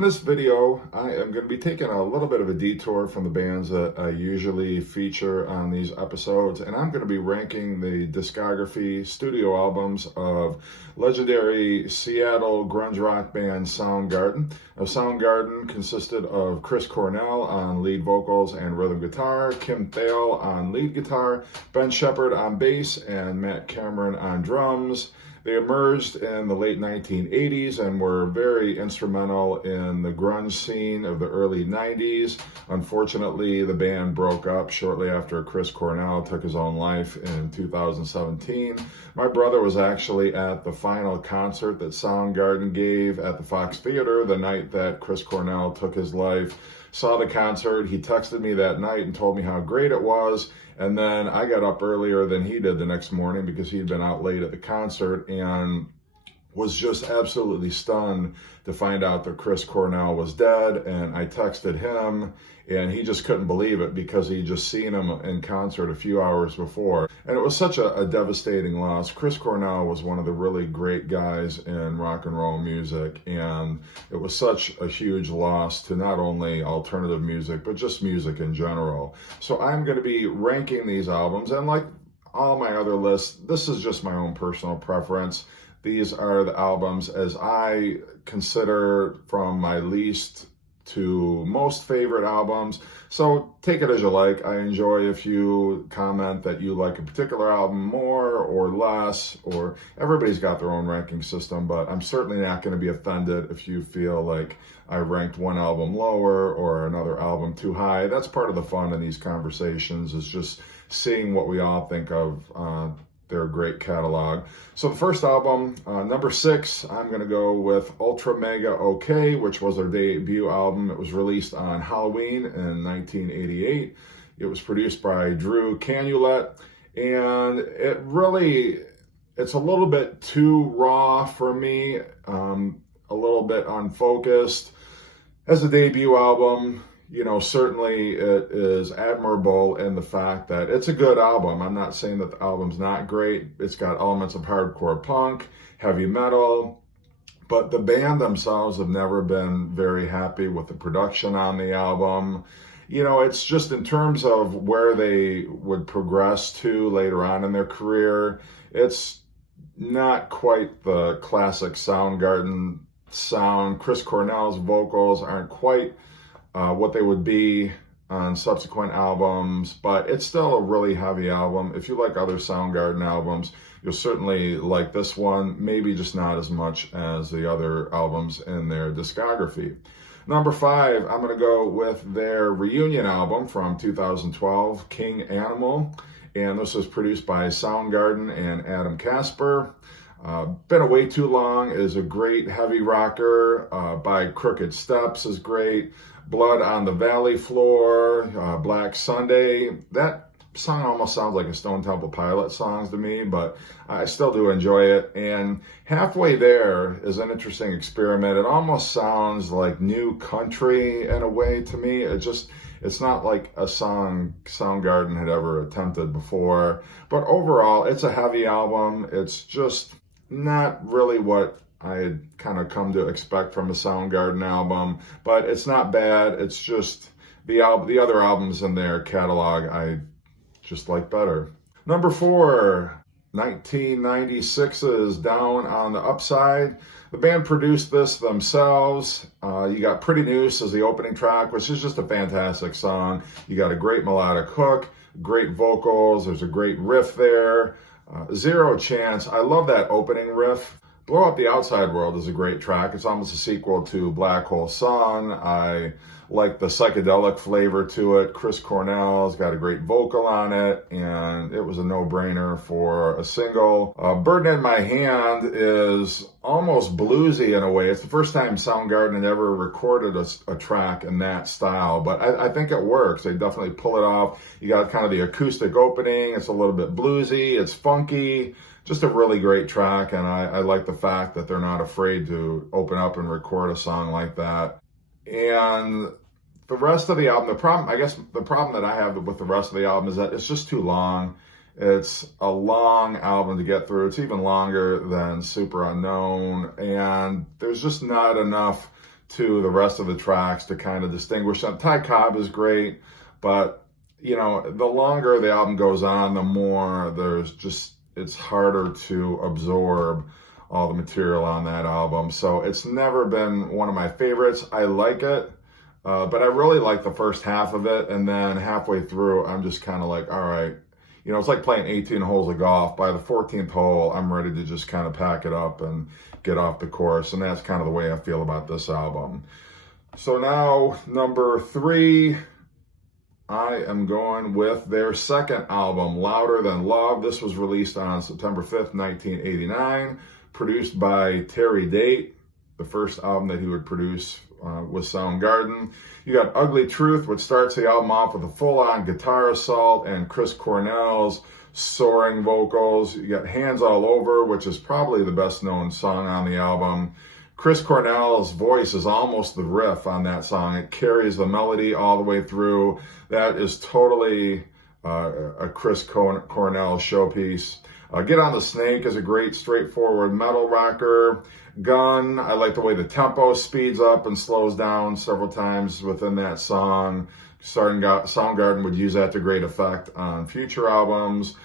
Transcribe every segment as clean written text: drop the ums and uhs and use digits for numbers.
In this video, I am going to be taking a little bit of a detour from the bands that I usually feature on these episodes, and I'm going to be ranking the discography studio albums of legendary Seattle grunge rock band Soundgarden. Now, Soundgarden consisted of Chris Cornell on lead vocals and rhythm guitar, Kim Thale on lead guitar, Ben Shepherd on bass, and Matt Cameron on drums. They emerged in the late 1980s and were very instrumental in the grunge scene of the early 90s. Unfortunately, the band broke up shortly after Chris Cornell took his own life in 2017. My brother was actually at the final concert that Soundgarden gave at the Fox Theater the night that Chris Cornell took his life. Saw the concert. He texted me that night and told me how great it was. And then I got up earlier than he did the next morning because he'd been out late at the concert and was just absolutely stunned to find out that Chris Cornell was dead. And I texted him and he just couldn't believe it because he'd just seen him in concert a few hours before. And it was such a devastating loss. Chris Cornell was one of the really great guys in rock and roll music, and it was such a huge loss to not only alternative music, but just music in general. So I'm going to be ranking these albums, and like all my other lists, this is just my own personal preference. These are the albums as I consider from my least to most favorite albums. So take it as you like. I enjoy if you comment that you like a particular album more or less, or everybody's got their own ranking system, but I'm certainly not going to be offended if you feel like I ranked one album lower or another album too high. That's part of the fun in these conversations, is just seeing what we all think of their great catalog. So the first album, number 6, I'm going to go with Ultra Mega OK, which was their debut album. It was released on Halloween in 1988. It was produced by Drew Canulet, and it's a little bit too raw for me, a little bit unfocused. As a debut album, you know, certainly it is admirable in the fact that it's a good album. I'm not saying that the album's not great. It's got elements of hardcore punk, heavy metal, but the band themselves have never been very happy with the production on the album. You know, it's just in terms of where they would progress to later on in their career, it's not quite the classic Soundgarden sound. Chris Cornell's vocals aren't quite what they would be on subsequent albums, but it's still a really heavy album. If you like other Soundgarden albums, you'll certainly like this one, maybe just not as much as the other albums in their discography. Number 5, I'm going to go with their reunion album from 2012, King Animal, and this was produced by Soundgarden and Adam Casper. Been Away Too Long is a great heavy rocker. By Crooked Steps is great. Blood on the Valley Floor, Black Sunday. That song almost sounds like a Stone Temple Pilots song to me, but I still do enjoy it. And Halfway There is an interesting experiment. It almost sounds like new country in a way to me. It's not like a song Soundgarden had ever attempted before. But overall, it's a heavy album. It's just not really what I had kind of come to expect from a Soundgarden album, but it's not bad. It's just the other albums in their catalog I just like better. Number 4, 1996's Down on the Upside. The band produced this themselves. You got Pretty Noose as the opening track, which is just a fantastic song. You got a great melodic hook, great vocals, there's a great riff there. Zero Chance, I love that opening riff. Blow Up the Outside World is a great track. It's almost a sequel to Black Hole Sun. I like the psychedelic flavor to it. Chris Cornell's got a great vocal on it, and it was a no-brainer for a single. Burden in My Hand is almost bluesy in a way. It's the first time Soundgarden had ever recorded a track in that style, but I think it works. They definitely pull it off. You got kind of the acoustic opening. It's a little bit bluesy. It's funky. Just a really great track, and I like the fact that they're not afraid to open up and record a song like that. And the rest of the album, the problem that I have with the rest of the album is that it's just too long. It's a long album to get through. It's even longer than Super Unknown, and there's just not enough to the rest of the tracks to kind of distinguish them. Ty Cobb is great, but you know, the longer the album goes on, the more it's harder to absorb all the material on that album. So it's never been one of my favorites. I like it, but I really like the first half of it, and then halfway through, I'm just kind of like, all right, you know, it's like playing 18 holes of golf. By the 14th hole, I'm ready to just kind of pack it up and get off the course, and that's kind of the way I feel about this album. So now, number 3, I am going with their second album, Louder Than Love. This was released on September 5th, 1989, produced by Terry Date, the first album that he would produce with Soundgarden. You got Ugly Truth, which starts the album off with a full-on guitar assault and Chris Cornell's soaring vocals. You got Hands All Over, which is probably the best known song on the album. Chris Cornell's voice is almost the riff on that song. It carries the melody all the way through. That is totally a Chris Cornell showpiece. Get on the Snake is a great straightforward metal rocker. Gun, I like the way the tempo speeds up and slows down several times within that song. Soundgarden would use that to great effect on future albums.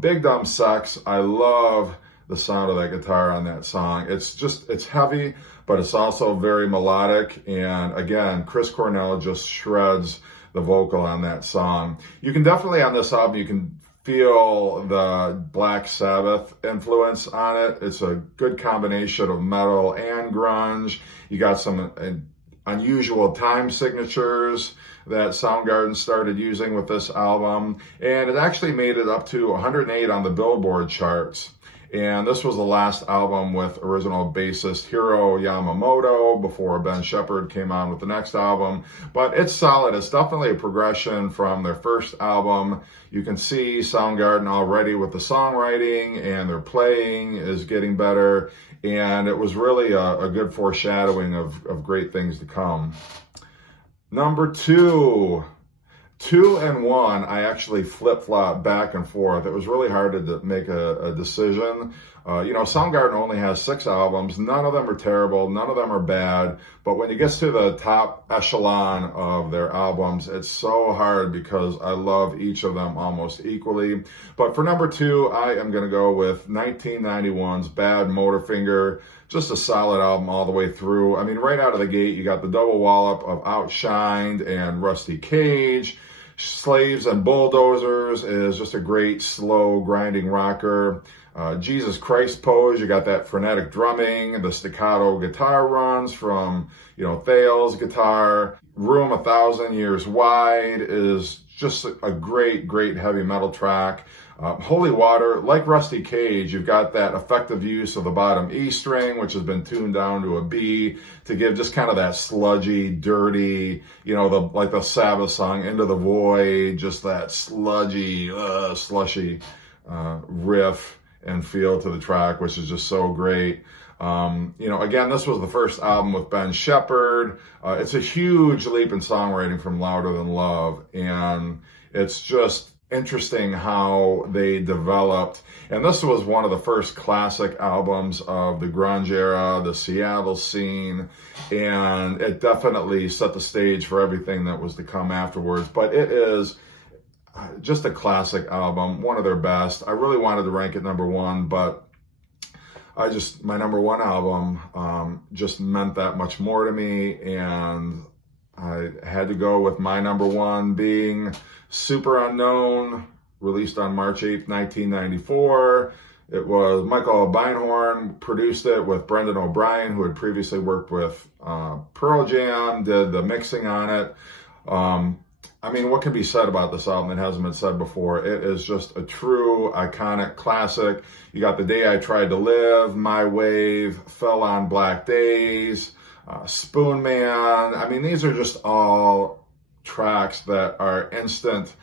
Big Dumb Sex, I love the sound of that guitar on that song. It's heavy, but it's also very melodic. And again, Chris Cornell just shreds the vocal on that song. You can definitely, on this album, you can feel the Black Sabbath influence on it. It's a good combination of metal and grunge. You got some unusual time signatures that Soundgarden started using with this album, and it actually made it up to 108 on the Billboard charts. And this was the last album with original bassist Hiro Yamamoto before Ben Shepherd came on with the next album. But it's solid. It's definitely a progression from their first album. You can see Soundgarden already with the songwriting, and their playing is getting better. And it was really a good foreshadowing of great things to come. Number 2. 2 and 1, I actually flip-flop back and forth. It was really hard to make a decision. You know, Soundgarden only has 6 albums. None of them are terrible. None of them are bad. But when it gets to the top echelon of their albums, it's so hard because I love each of them almost equally. But for number 2, I am going to go with 1991's Bad Motorfinger. Just a solid album all the way through. I mean, right out of the gate, you got the double wallop of Outshined and Rusty Cage. Slaves and Bulldozers is just a great, slow, grinding rocker. Jesus Christ Pose, you got that frenetic drumming, the staccato guitar runs from, you know, Thale's guitar. Room 1,000 Years Wide is just a great, great heavy metal track. Holy Water, like Rusty Cage, you've got that effective use of the bottom E string, which has been tuned down to a B to give just kind of that sludgy, dirty, you know, like the Sabbath song, Into the Void, just that sludgy, slushy riff and feel to the track, which is just so great. You know, again, this was the first album with Ben Shepherd. It's a huge leap in songwriting from Louder Than Love, and it's just interesting how they developed. And this was one of the first classic albums of the grunge era, the Seattle scene, and it definitely set the stage for everything that was to come afterwards. But it is just a classic album, one of their best. I really wanted to rank it number 1, but my number 1 album just meant that much more to me, and I had to go with my number 1 being Super Unknown, released on March 8th, 1994. It was Michael Beinhorn produced it with Brendan O'Brien, who had previously worked with Pearl Jam, did the mixing on it. I mean, what can be said about this album that hasn't been said before? It is just a true, iconic classic. You got The Day I Tried to Live, My Wave, Fell on Black Days, Spoon Man. I mean, these are just all tracks that are instant,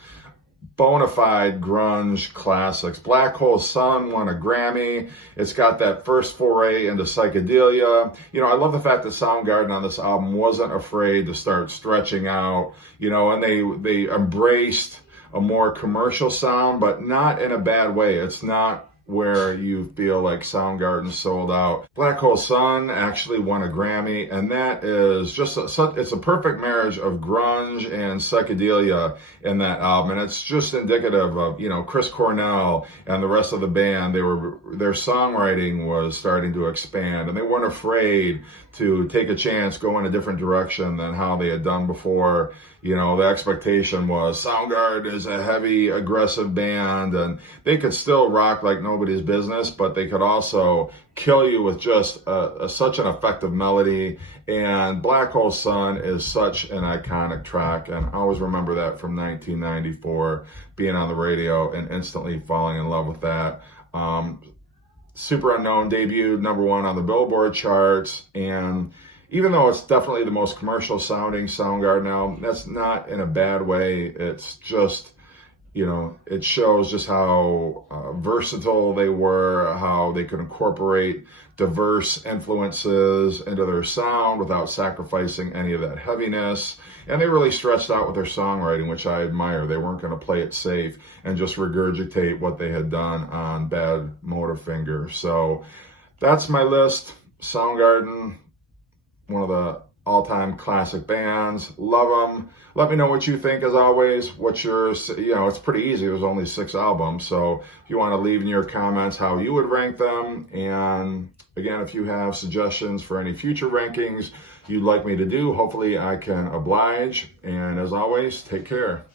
bona fide grunge classics. Black Hole Sun won a Grammy. It's got that first foray into psychedelia. You know, I love the fact that Soundgarden on this album wasn't afraid to start stretching out, you know, and they embraced a more commercial sound, but not in a bad way. It's not where you feel like Soundgarden sold out. Black Hole Sun actually won a Grammy, and that is just it's a perfect marriage of grunge and psychedelia in that album, and it's just indicative of, you know, Chris Cornell and the rest of the band. Their songwriting was starting to expand, and they weren't afraid to take a chance, go in a different direction than how they had done before. You know, the expectation was Soundgarden is a heavy, aggressive band, and they could still rock like nobody's business, but they could also kill you with just such an effective melody. And Black Hole Sun is such an iconic track, and I always remember that from 1994, being on the radio and instantly falling in love with that. Super Unknown debuted #1 on the Billboard charts, and even though it's definitely the most commercial sounding Soundgarden album, that's not in a bad way. It's just, you know, it shows just how versatile they were, how they could incorporate diverse influences into their sound without sacrificing any of that heaviness. And they really stretched out with their songwriting, which I admire. They weren't going to play it safe and just regurgitate what they had done on Bad Motorfinger. So that's my list. Soundgarden, one of the all-time classic bands. Love them. Let me know what you think, as always. What's yours? You know, it's pretty easy. There's only 6 albums. So if you want to leave in your comments how you would rank them. And again, if you have suggestions for any future rankings you'd like me to do, hopefully I can oblige. And as always, take care.